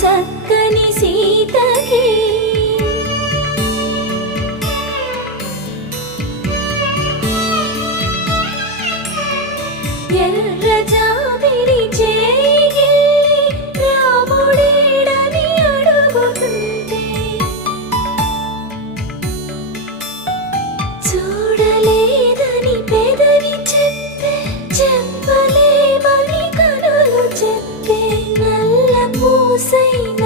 చక్కని సీతకి ఎర్ర జాబిలి చేయి రాముడేడని అడుగుతుంటే చూడలేదని పెదవి చెప్పే చెప్పలేమని కనులు చెప్పే నల్ల పూసైన